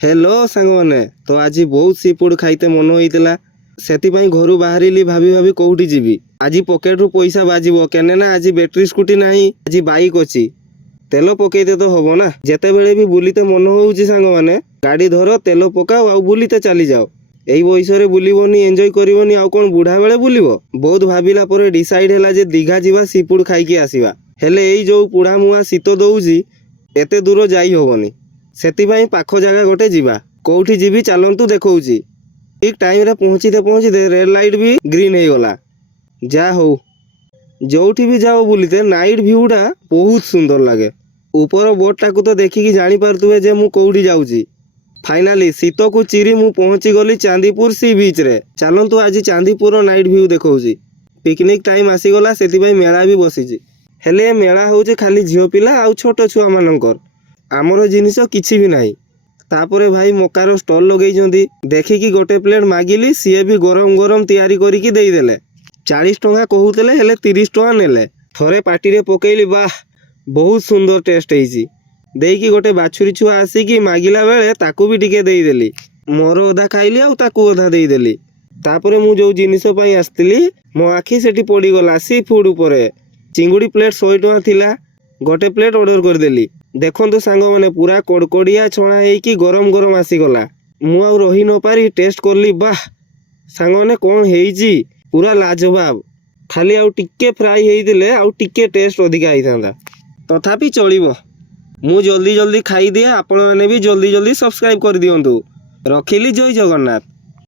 Hello सांगमाने तो आज बहुत सी फूड खाइते मन होइतिला सेतिपाई घरु बाहरिली भाभी भाभी कोउठी जीवी आज पॉकेट रु पैसा बाजिबो केने ना आज बैटरी स्कूटी नाही आज बाइक अछि तेल पकेइते तो हबो ना जेते बेले भी बुलीते मन होउची सांगमाने गाड़ी धरो तेल पकाओ आ बुलीते चली जाओ एई बयसरे बुलीबोनी एन्जॉय करिवोनी आ कोन बुढ़ा बेले बुलीबो बहुत भाबिला परे डिसाइड हैला जे दीघा जीवा सी फूड खाइकी आसीबा हेले एई जो पुडा मुआ शीत दउची एते दूर जाई होबनी सेतिपाई पाख जगह गोटे जीवा कोउठी जीवी चलंतु देखौची ठीक टाइम रे पहुंचीते रेड लाइट भी ग्रीन हो गला जा हो जोठी भी जाओ बुलीते नाइट व्यूटा बहुत सुंदर लगे ऊपर बोर्ड टाकू तो देखिकी जानी पारतुवे जे मु कोउठी जाउची फाइनाली शीत को चिरी मु पहुंची गली चांदीपुर सी बीच रे चलंतु आज चांदीपुर नाइट व्यू देखौची पिकनिक टाइम आसी गला सेतिपाई मेला भी बसीची हेले मेला होउची खाली झियो पिला आ छोट छुआ मानकर आमर जिनिस किछि भी नाही तापरे भाई मकार स्टॉल लगेइछंती देखिकी गोटे प्लेट मागिली सीए भी गरम गरम तैयारी करिकी देई देले 40 टंका कहूतले हेले 30 टंका नेले थरे पार्टी रे पकेइली बाह बहुत सुंदर टेस्ट हेइची देईकी गोटे बाछुरी छुआ आसीकी मागिला बेले ताकू भी टिके देई देली मोर ओधा खाइली आ ताकू ओधा देई देली तापरे मु जो जिनिस पई आस्तिली मो आखी सेठी पड़ी गला सी फूड उपरे चिंगुड़ी प्लेट 100 टंका थिला गोटे प्लेट ऑर्डर कर देली देखो सांग मैंने पूरा कड़कड़िया छणा होगी गरम गरम आसीगला मु आ रही न पारी टेस्ट करली बाह सांग मैंने कौन हेइची पूरा लाजवाब खाली आउ टिके फ्राई हेइतिले आउ टिके टेस्ट अधिका होइथांदा तथापि चलिबो मु जल्दी जल्दी खाई दिए आपण माने भी जल्दी जल्दी सब्सक्राइब कर दियंतु रखिली जय जगन्नाथ।